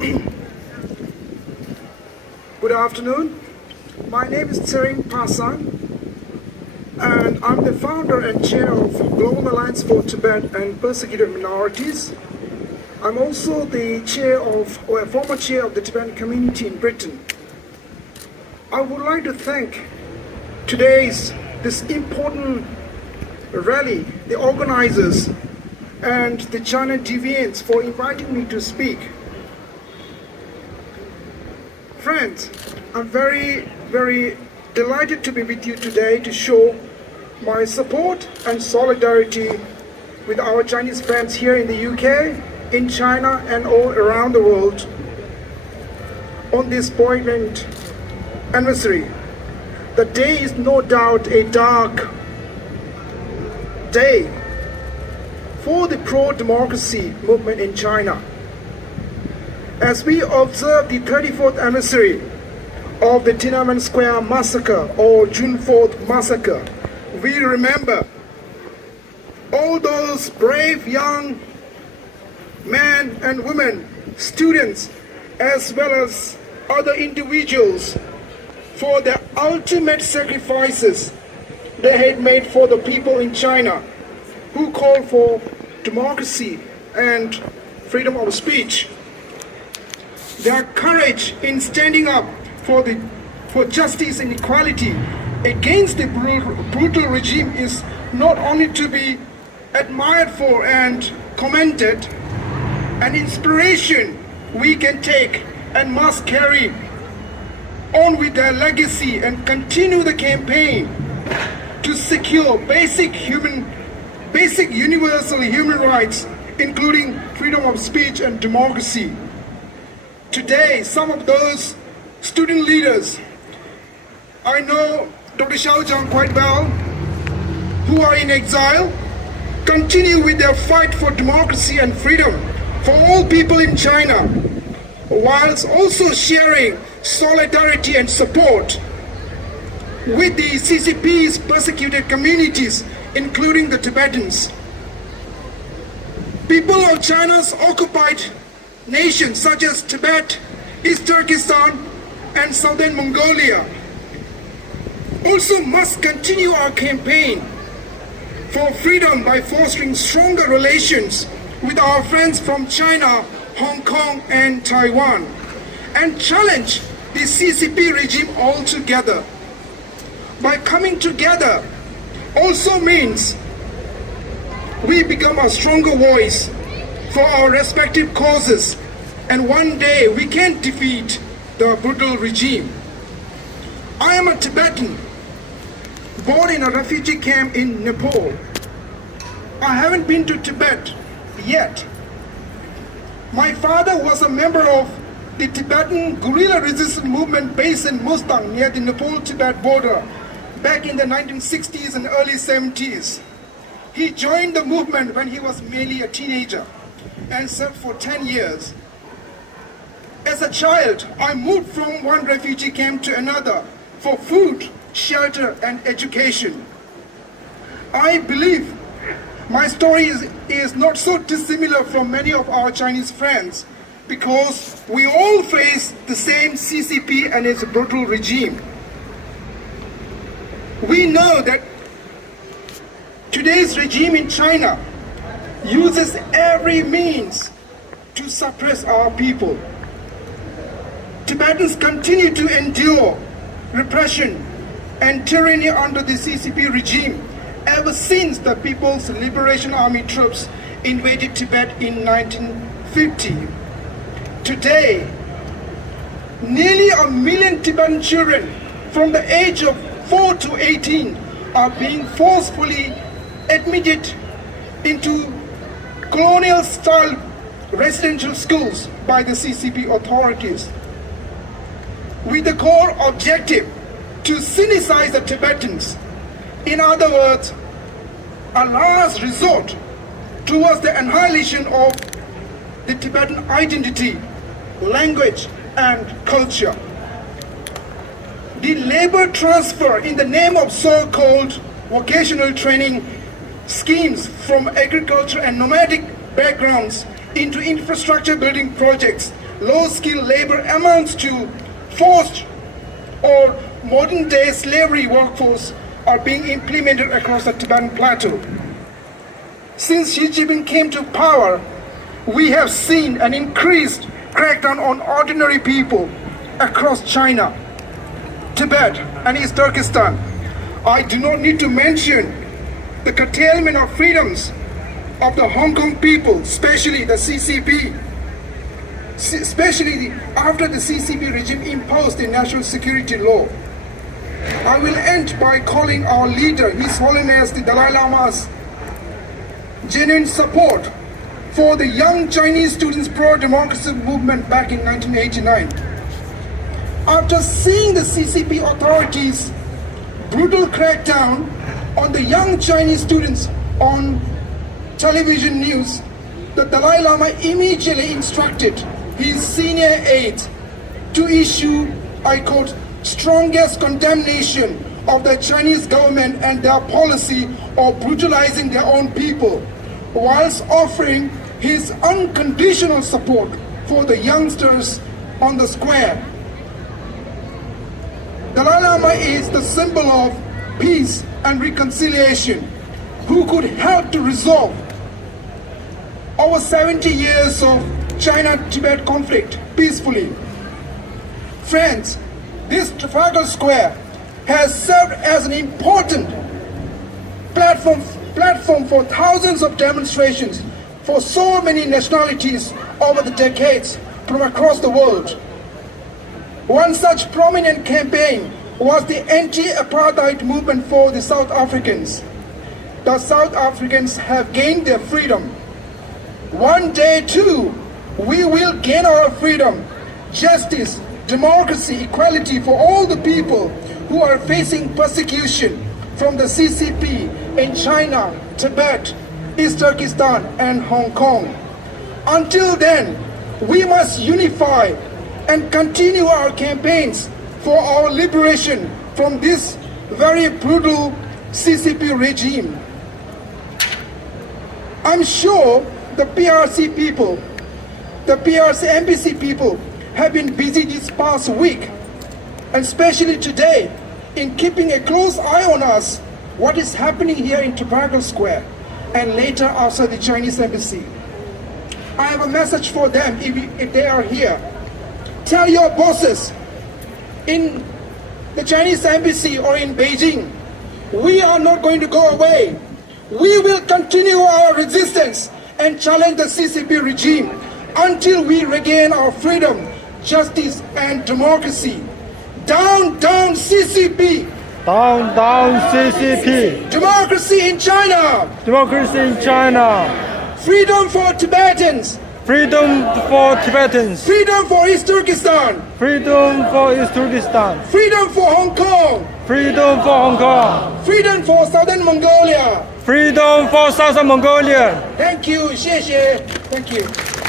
Good afternoon. My name is Tsering Passang, and I'm the founder and chair of Global Alliance for Tibet and Persecuted Minorities. I'm also the former chair of the Tibetan community in Britain. I would like to thank this important rally, the organizers, and the China Deviants for inviting me to speak. Friends, I'm very, very delighted to be with you today to show my support and solidarity with our Chinese friends here in the UK, in China, and all around the world on this poignant anniversary. The day is no doubt a dark day for the pro-democracy movement in China. As we observe the 34th anniversary of the Tiananmen Square Massacre or June 4th Massacre, we remember all those brave young men and women, students, as well as other individuals for the ultimate sacrifices they had made for the people in China who called for democracy and freedom of speech. Their courage in standing up for justice and equality against the brutal regime is not only to be admired for and commended, an inspiration we can take and must carry on with their legacy and continue the campaign to secure basic universal human rights, including freedom of speech and democracy. Today, some of those student leaders, I know Dr. Xiao Zhang quite well, who are in exile, continue with their fight for democracy and freedom for all people in China, whilst also sharing solidarity and support with the CCP's persecuted communities, including the Tibetans. People of China's occupied nations such as Tibet, East Turkestan, and Southern Mongolia also must continue our campaign for freedom by fostering stronger relations with our friends from China, Hong Kong, and Taiwan, and challenge the CCP regime altogether. By coming together also means we become a stronger voice for our respective causes, and one day we can defeat the brutal regime. I am a Tibetan, born in a refugee camp in Nepal. I haven't been to Tibet yet. My father was a member of the Tibetan guerrilla resistance movement based in Mustang near the Nepal-Tibet border back in the 1960s and early 70s. He joined the movement when he was merely a teenager and served for 10 years. As a child, I moved from one refugee camp to another for food, shelter, and education. I believe my story is not so dissimilar from many of our Chinese friends because we all face the same CCP and its brutal regime. We know that today's regime in China uses every means to suppress our people. Tibetans continue to endure repression and tyranny under the CCP regime ever since the People's Liberation Army troops invaded Tibet in 1950. Today, nearly 1 million Tibetan children from the age of 4 to 18 are being forcefully admitted into colonial-style residential schools by the CCP authorities, with the core objective to sinicize the Tibetans. In other words, a last resort towards the annihilation of the Tibetan identity, language, and culture. The labor transfer in the name of so-called vocational training schemes from agriculture and nomadic backgrounds into infrastructure building projects low-skilled labor amounts to forced or modern-day slavery workforce are being implemented across the Tibetan plateau. Since Xi Jinping came to power, we have seen an increased crackdown on ordinary people across China, Tibet, and East Turkestan. I do not need to mention the curtailment of freedoms of the Hong Kong people, especially the CCP, especially after the CCP regime imposed the national security law. I will end by calling our leader, His Holiness the Dalai Lama's genuine support for the young Chinese students' pro-democracy movement back in 1989. After seeing the CCP authorities' brutal crackdown on the young Chinese students on television news, the Dalai Lama immediately instructed his senior aides to issue, I quote, strongest condemnation of the Chinese government and their policy of brutalizing their own people, whilst offering his unconditional support for the youngsters on the square. Dalai Lama is the symbol of peace and reconciliation, who could help to resolve over 70 years of China-Tibet conflict peacefully. Friends, this Trafalgar Square has served as an important platform for thousands of demonstrations for so many nationalities over the decades from across the world. One such prominent campaign was the anti-apartheid movement for the South Africans. The South Africans have gained their freedom. One day too, we will gain our freedom, justice, democracy, equality for all the people who are facing persecution from the CCP in China, Tibet, East Turkestan, and Hong Kong. Until then, we must unify and continue our campaigns for our liberation from this very brutal CCP regime. I'm sure the PRC people, the PRC embassy people have been busy this past week, and especially today, in keeping a close eye on us, what is happening here in Trafalgar Square, and later outside the Chinese embassy. I have a message for them if they are here. Tell your bosses in the Chinese embassy or in Beijing, we are not going to go away. We will continue our resistance and challenge the CCP regime until we regain our freedom, justice, and democracy. Down, down CCP! Down, down CCP! Democracy in China! Democracy in China! Freedom for Tibetans! Freedom for Tibetans! Freedom for East Turkestan! Freedom for East Turkestan! Freedom for Hong Kong! Freedom for Hong Kong! Freedom for Southern Mongolia! Freedom for Southern Mongolia! Thank you, 谢谢. Thank you.